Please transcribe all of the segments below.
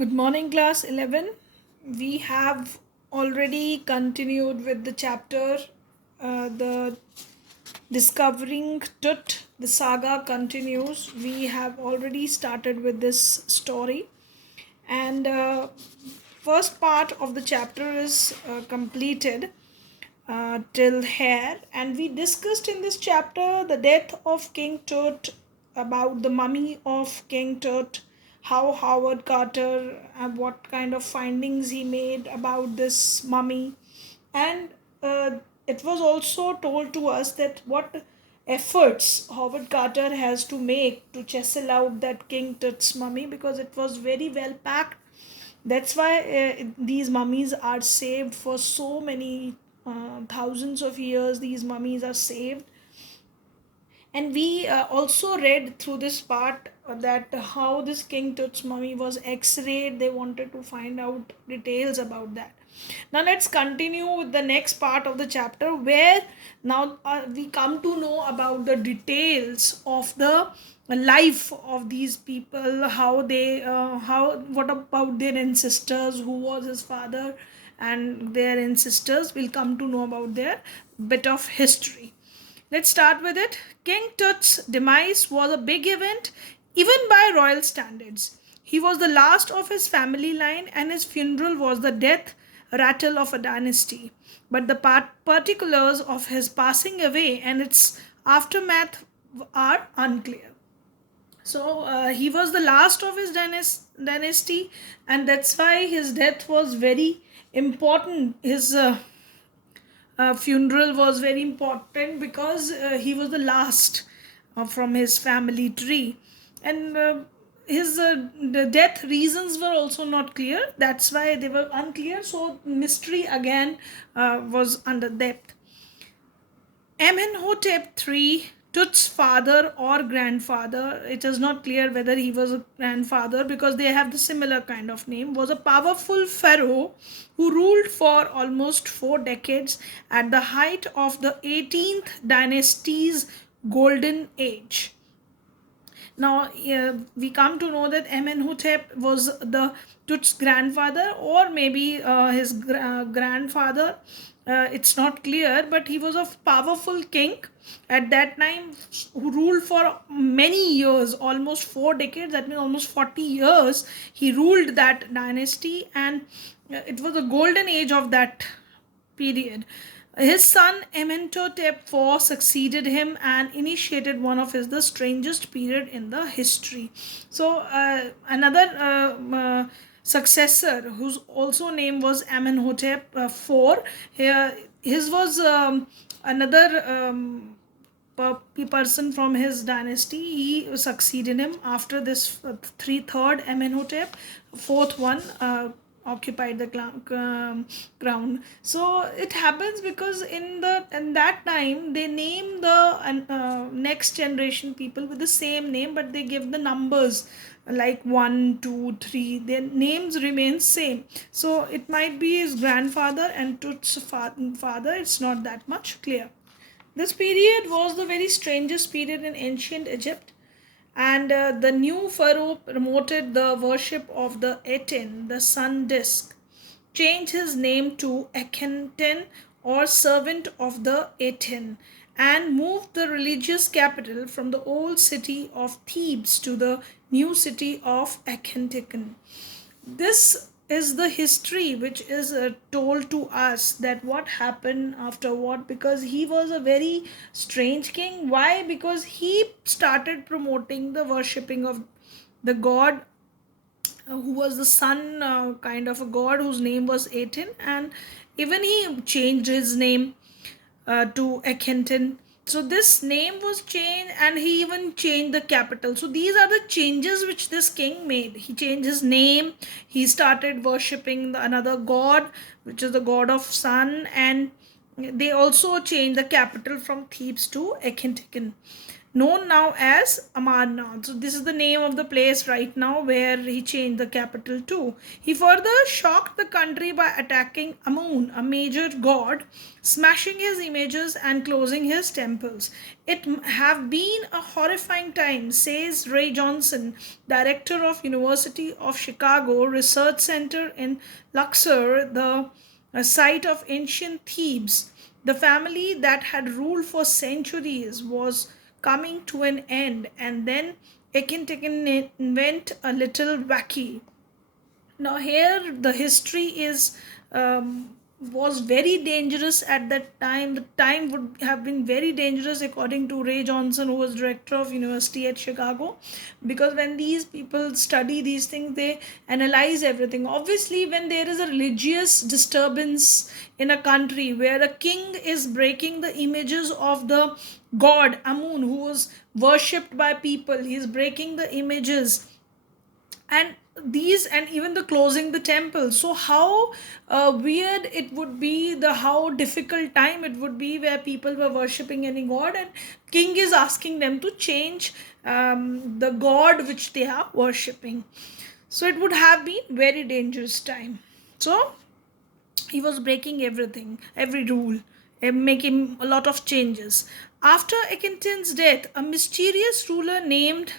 Good morning, class 11. We have already continued with the chapter, the Discovering Tut. The saga continues. We have already started with this story, and first part of the chapter is completed till here, and we discussed in this chapter the death of King Tut, about the mummy of King Tut, how Howard Carter and what kind of findings he made about this mummy, and it was also told to us that what efforts Howard Carter has to make to chisel out that King Tut's mummy, because it was very well packed. That's why these mummies are saved for so many thousands of years. These mummies are saved, and we also read through this part that how this King Tut's mummy was x-rayed. They wanted to find out details about that. Now let's continue with the next part of the chapter, where now we come to know about the details of the life of these people, how they how what about their ancestors, who was his father and their ancestors. We'll come to know about their bit of history. Let's start with it. King Tut's demise was a big event, even by royal standards. He was the last of his family line, and his funeral was the death rattle of a dynasty. But the particulars of his passing away and its aftermath are unclear. So he was the last of his dynasty, and that's why his death was very important. His funeral was very important because he was the last from his family tree, and his the death reasons were also not clear. That's why they were unclear. So mystery again was under depth. Amenhotep III, Tut's father or grandfather, it is not clear whether he was a grandfather because they have the similar kind of name, was a powerful pharaoh who ruled for almost 4 decades at the height of the 18th dynasty's golden age. Now, we come to know that Amenhotep was the Tut's grandfather, or maybe his grandfather. It's not clear, but he was a powerful king at that time who ruled for many years, almost 4 decades. That means almost 40 years. He ruled that dynasty, and it was the golden age of that period. His son Amenhotep IV succeeded him and initiated one of his the strangest period in the history. So another successor, whose also name was Amenhotep IV, his was another person from his dynasty. He succeeded him after this third Amenhotep. Fourth one occupied the ground. So it happens because in that time they name the next generation people with the same name, but they give the numbers like 1, 2, 3. Their names remain same. So it might be his grandfather and Tut's father. It's not that much clear. This period was the very strangest period in ancient Egypt, and the new pharaoh promoted the worship of the Aten, the sun disk, changed his name to Akhenaten, or servant of the Aten, and moved the religious capital from the old city of Thebes to the new city of Akhenaten. This is the history which is told to us, that what happened after what, because he was a very strange king. Why? Because he started promoting the worshipping of the god who was the son kind of a god whose name was Aten, and even he changed his name to Akhenaten. So this name was changed, and he even changed the capital. So these are the changes which this king made. He changed his name. He started worshipping another god, which is the god of sun, and they also changed the capital from Thebes to Akhenaten. known now as Amarnath. So this is the name of the place right now where he changed the capital to. He further shocked the country by attacking Amun, a major god, smashing his images and closing his temples. It have been a horrifying time, says Ray Johnson, director of University of Chicago Research Center in Luxor, the site of ancient Thebes. The family that had ruled for centuries was coming to an end, and then Akintikin went a little wacky. Now here the history is was very dangerous at that time. The time would have been very dangerous according to Ray Johnson, who was director of university at Chicago, because when these people study these things, they analyze everything. Obviously, when there is a religious disturbance in a country where a king is breaking the images of the god Amun, who was worshipped by people, he is breaking the images, and these, and even the closing the temple. So how weird it would be, the how difficult time it would be, where people were worshipping any god and king is asking them to change the god which they are worshipping. So it would have been very dangerous time. So he was breaking everything, every rule, and making a lot of changes. After Akhenaten's death, a mysterious ruler named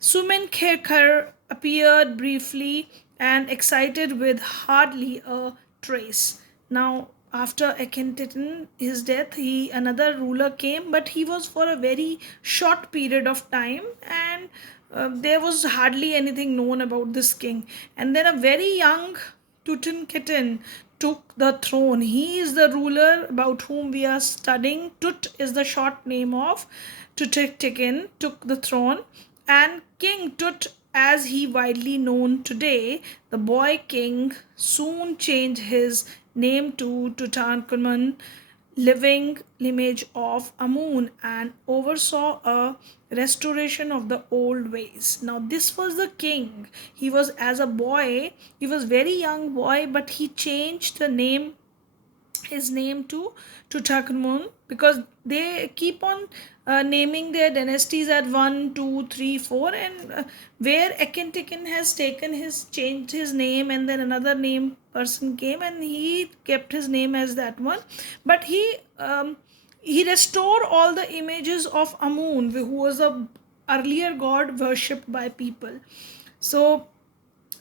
Sumenkhekar appeared briefly and excited with hardly a trace. Now, after Akhenaten, his death, another ruler came, but he was for a very short period of time, and there was hardly anything known about this king. And then a very young Tutankhaten took the throne. He is the ruler about whom we are studying. Tut is the short name of Tutankhaten, took the throne, and King Tut, as he widely known today, the boy king, soon changed his name to Tutankhamun, living image of Amun, and oversaw a restoration of the old ways. Now this was the king. He was, as a boy, he was very young boy, but he changed the name, his name to Tutankhamun, because they keep on naming their dynasties at 1, 2, 3, 4, and where Akhenaten has taken his, changed his name, and then another name person came and he kept his name as that one. But he restored all the images of Amun, who was a earlier god worshipped by people. So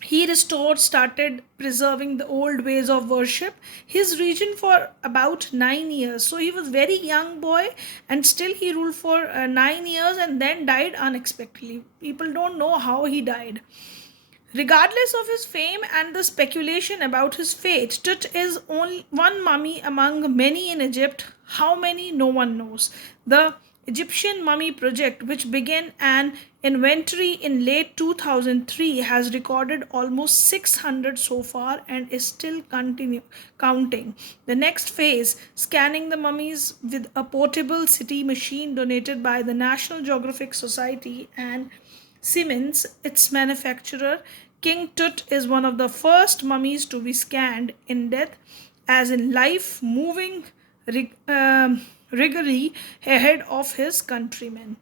he restored, started preserving the old ways of worship, his region for about 9 years. So he was very young boy, and still he ruled for 9 years, and then died unexpectedly. People don't know how he died. Regardless of his fame and the speculation about his fate, Tut is only one mummy among many in Egypt. How many, no one knows. The Egyptian Mummy Project, which began an inventory in late 2003, has recorded almost 600 so far and is still counting. The next phase, scanning the mummies with a portable CT machine donated by the National Geographic Society and Siemens, its manufacturer. King Tut is one of the first mummies to be scanned in death, as in life, moving regally ahead of his countrymen.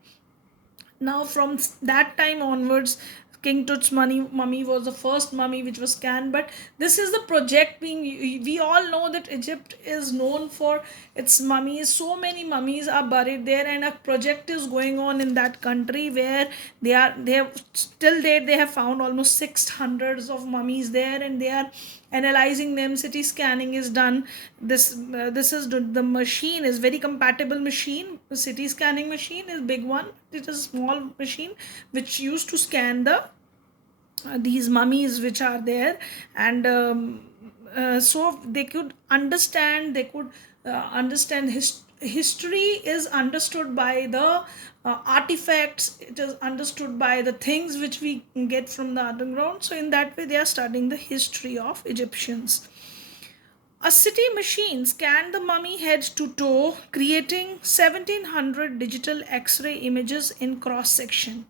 Now, from that time onwards, King Tut's mummy was the first mummy which was scanned. But this is the project being. We all know that Egypt is known for its mummies. So many mummies are buried there, and a project is going on in that country where they have till date they have found almost 600 of mummies there, and they are analyzing them. CT scanning is done. This is the machine is very compatible machine. The CT scanning machine is big one. It is a small machine which used to scan the these mummies which are there, and so they could understand. They could understand history is understood by the artifacts. It is understood by the things which we get from the underground. So in that way they are studying the history of Egyptians. A city machine scanned the mummy head to toe, creating 1700 digital X-ray images in cross section.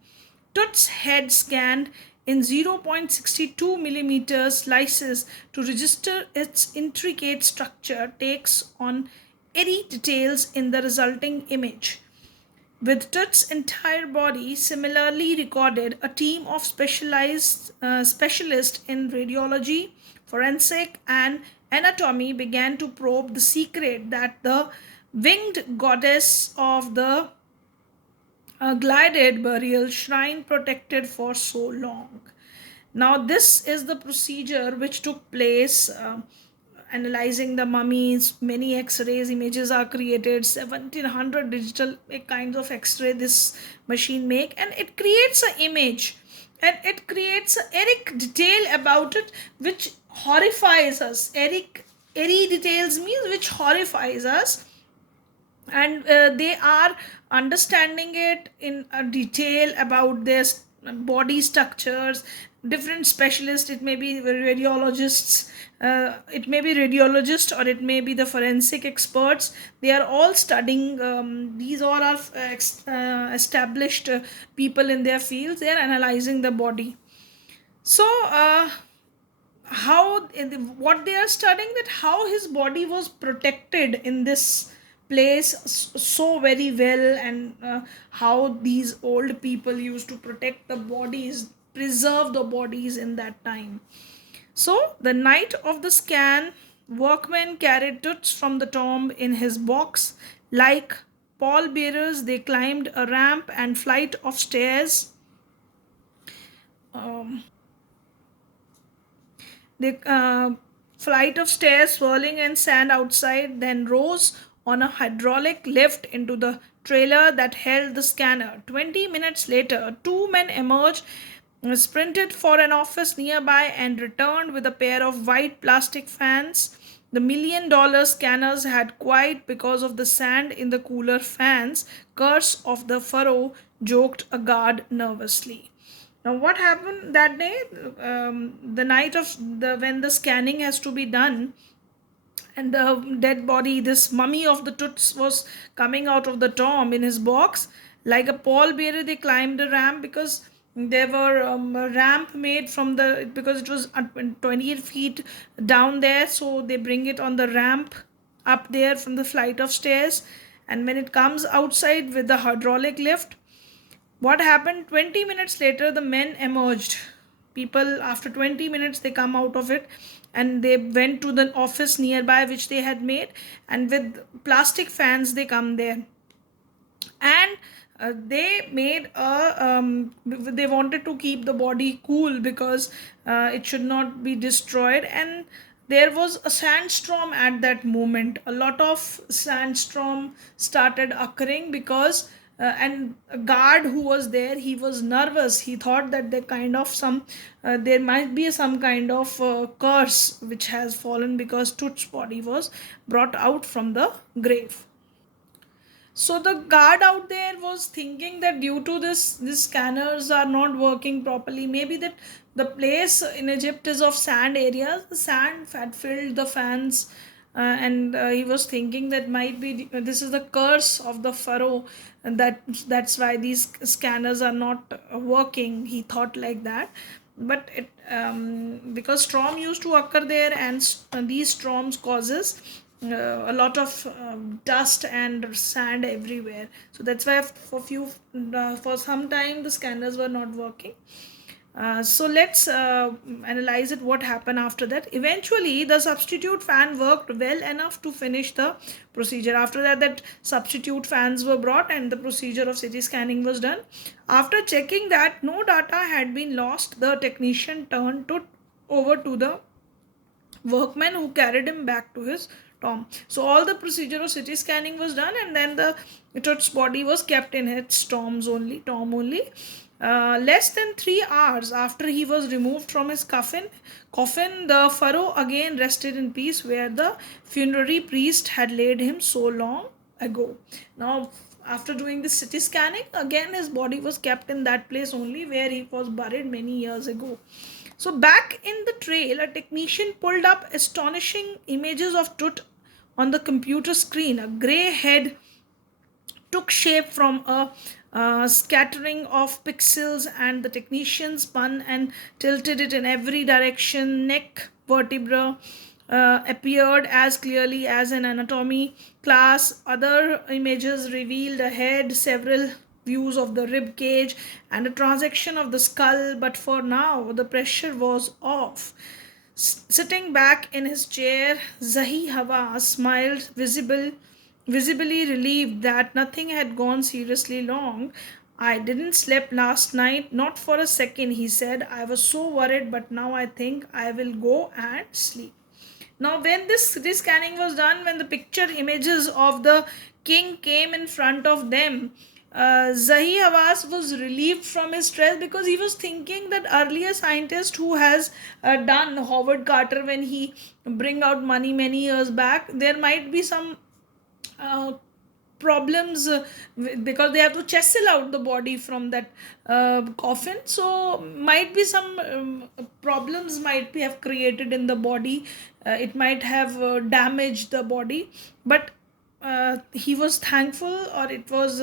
Tut's head scanned in 0.62 millimeter slices to register its intricate structure takes on airy details in the resulting image. With Tut's entire body similarly recorded, a team of specialists in radiology, forensic, and anatomy began to probe the secret that the winged goddess of the glided burial shrine protected for so long. Now, this is the procedure which took place. Analyzing the mummies, many X-rays images are created. 1700 digital kinds of X-ray this machine make, and it creates an image, and it creates a eric detail about it, which horrifies us. Airy details means which horrifies us, and they are understanding it in a detail about their body structures. Different specialists, it may be radiologists, it may be radiologist, or it may be the forensic experts. They are all studying, these all are established people in their fields. They are analyzing the body. So how, what they are studying, that how his body was protected in this place so very well, and how these old people used to protect the bodies, preserve the bodies in that time. So the night of the scan, workmen carried Toots from the tomb in his box. Like pallbearers, they climbed a ramp and flight of stairs. The flight of stairs swirling and sand outside, then rose on a hydraulic lift into the trailer that held the scanner. 20 minutes later, two men emerged, sprinted for an office nearby, and returned with a pair of white plastic fans. The $1 million scanners had quiet because of the sand in the cooler fans. Curse of the furrow, joked a guard nervously. Now, what happened that day? The night of the when the scanning has to be done, and the dead body, this mummy of the Toots, was coming out of the tomb in his box. Like a pallbearer, they climbed a ramp, because there were a ramp made from the, because it was 28 feet down there, so they bring it on the ramp up there from the flight of stairs. And when it comes outside with the hydraulic lift, what happened? 20 minutes later, the men emerged. People, after 20 minutes, they come out of it, and they went to the office nearby which they had made, and with plastic fans, they come there. And they made they wanted to keep the body cool, because it should not be destroyed. And there was a sandstorm at that moment. A lot of sandstorm started occurring, because and a guard who was there, he was nervous. He thought that there kind of some there might be some kind of curse which has fallen, because Tut's body was brought out from the grave. So the guard out there was thinking that due to this, these scanners are not working properly. Maybe that the place in Egypt is of sand areas. The sand had filled the fans, and he was thinking that might be this is the curse of the pharaoh, and that's why these scanners are not working. He thought like that, but it because storm used to occur there, and these storms causes a lot of dust and sand everywhere. So that's why for some time the scanners were not working. So let's analyze it, what happened after that. Eventually the substitute fan worked well enough to finish the procedure. After that, that substitute fans were brought, and the procedure of CT scanning was done. After checking that no data had been lost, the technician turned to over to the workmen who carried him back to his tomb. So all the procedure of CT scanning was done, and then the Tut's body was kept in its tomb only. Less than 3 hours after he was removed from his coffin, the pharaoh again rested in peace, where the funerary priest had laid him so long ago. Now, after doing this CT scanning, again his body was kept in that place only where he was buried many years ago. So back in the trail, a technician pulled up astonishing images of Tut on the computer screen. A grey head took shape from a scattering of pixels, and the technician spun and tilted it in every direction. Neck vertebra appeared as clearly as an anatomy class. Other images revealed a head, several views of the rib cage, and a transection of the skull. But for now, the pressure was off. Sitting back in his chair, Zahi Hawa smiled, visibly relieved that nothing had gone seriously wrong. I didn't sleep last night, not for a second, he said. I was so worried, but now I think I will go and sleep. Now, when this scanning was done, when the picture images of the king came in front of them, Zahi Hawass was relieved from his stress because he was thinking that earlier scientist who has done Howard Carter when he bring out money many years back, there might be some uh, problems because they have to chisel out the body from that coffin, so might be some problems might be have created in the body. It might have damaged the body, but he was thankful, or it was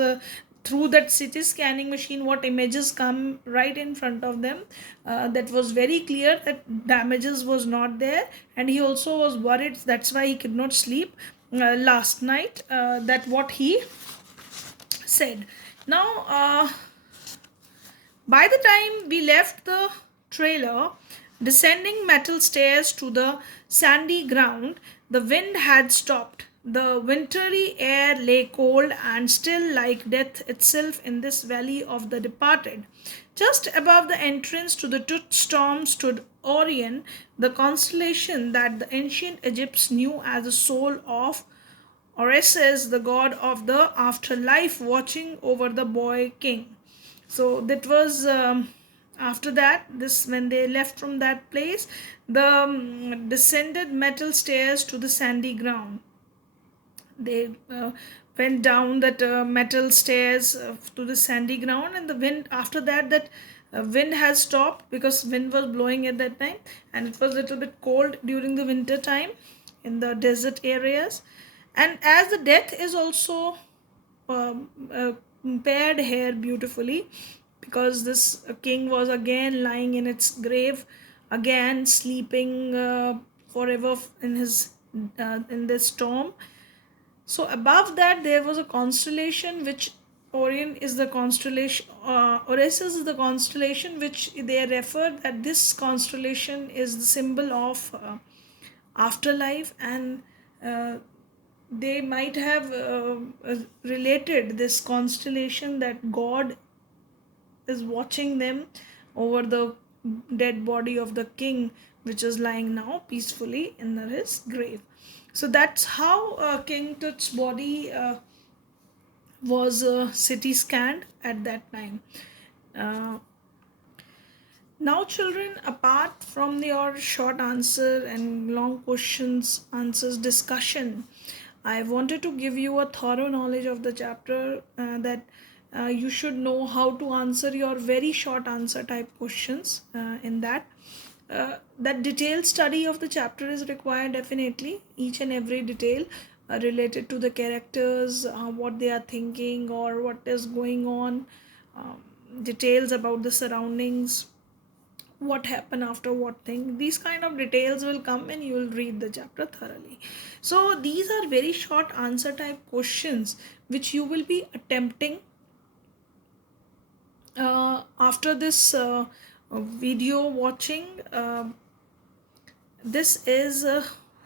through that CT scanning machine what images come right in front of them, that was very clear that damages was not there. And he also was worried, that's why he could not sleep last night, that what he said. Now, by the time we left the trailer, descending metal stairs to the sandy ground, the wind had stopped. The wintry air lay cold and still like death itself in this valley of the departed. Just above the entrance to the Tut storm stood Orion, the constellation that the ancient Egyptians knew as the soul of Osiris, the god of the afterlife, watching over the boy king. So that was after that. This when they left from that place, the descended metal stairs to the sandy ground. They went down that metal stairs to the sandy ground, and the wind after that wind has stopped because wind was blowing at that time, and it was a little bit cold during the winter time in the desert areas. And as the death is also paired here beautifully, because this king was again lying in its grave, again sleeping forever in this storm. So above that there was a constellation which Orion is the constellation, Orisis is the constellation which they refer that this constellation is the symbol of afterlife. And uh, they might have related this constellation that God is watching them over the dead body of the king, which is lying now peacefully in his grave. So that's how King Tut's body was CT scanned at that time. Uh, Now, children, apart from your short answer and long questions, answers discussion, I wanted to give you a thorough knowledge of the chapter, that you should know how to answer your very short answer type questions in that. That detailed study of the chapter is required definitely, each and every detail related to the characters, what they are thinking or what is going on, details about the surroundings, what happened after what thing. These kind of details will come when you will read the chapter thoroughly. So these are very short answer type questions which you will be attempting after this video watching. This is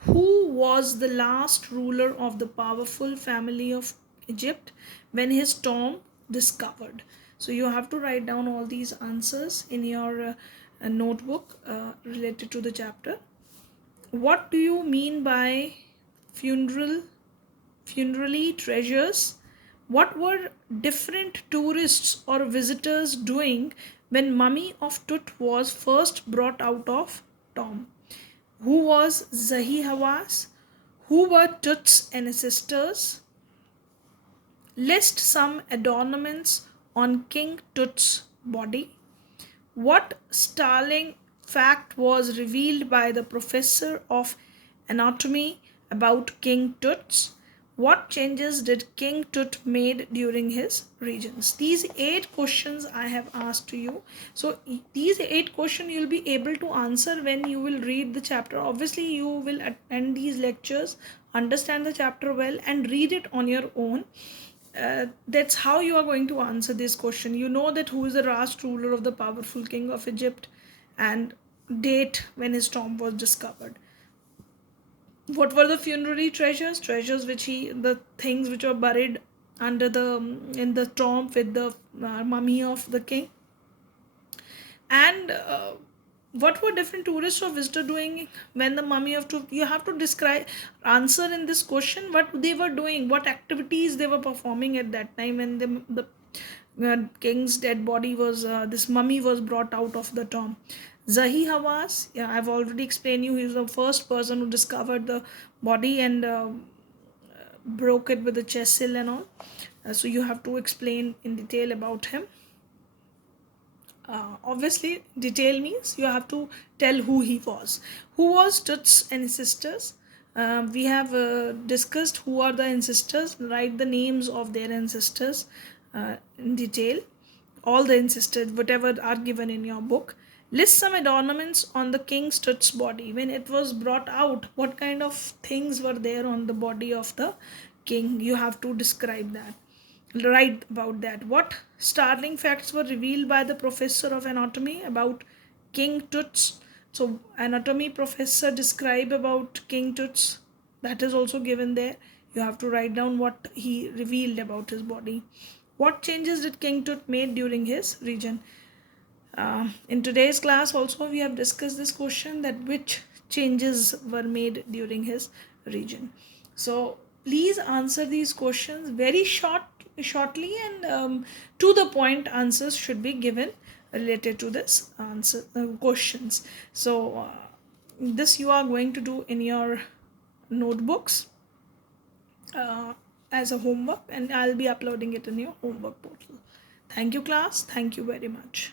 who was the last ruler of the powerful family of Egypt when his tomb discovered. So you have to write down all these answers in your notebook related to the chapter. What do you mean by funerally treasures? What were different tourists or visitors doing when mummy of Tut was first brought out of tomb? Who was Zahi Hawass? Who were Tut's ancestors? List some adornments on King Tut's body. What startling fact was revealed by the professor of anatomy about King Tut? What changes did King Tut made during his reigns? These 8 questions I have asked to you. So these 8 questions you'll be able to answer when you will read the chapter. Obviously, you will attend these lectures, understand the chapter well, and read it on your own. That's how you are going to answer this question. You know that who is the last ruler of the powerful king of Egypt, and date when his tomb was discovered. What were the funerary treasures? Treasures which the things which were buried under the in the tomb with the mummy of the king. And what were different tourists or visitor doing when the mummy of you have to describe, answer in this question what they were doing, what activities they were performing at that time when the king's dead body was this mummy was brought out of the tomb. Zahi Hawass, yeah, I've already explained you, he was the first person who discovered the body and broke it with the chisel and all. So you have to explain in detail about him. Obviously, detail means you have to tell who he was. Who was Tut's ancestors? We have discussed who are the ancestors. Write the names of their ancestors in detail. All the ancestors, whatever are given in your book. List some adornments on the king's Tut's body. When it was brought out, what kind of things were there on the body of the king? You have to describe that. Write about that. What startling facts were revealed by the professor of anatomy about King Tut's? So, anatomy professor describe about King Tut's. That is also given there. You have to write down what he revealed about his body. What changes did King Tut made during his region? In today's class also we have discussed this question, that which changes were made during his region. So please answer these questions very shortly, and to the point answers should be given related to this answer questions. So this you are going to do in your notebooks as a homework, and I'll be uploading it in your homework portal. Thank you class, thank you very much.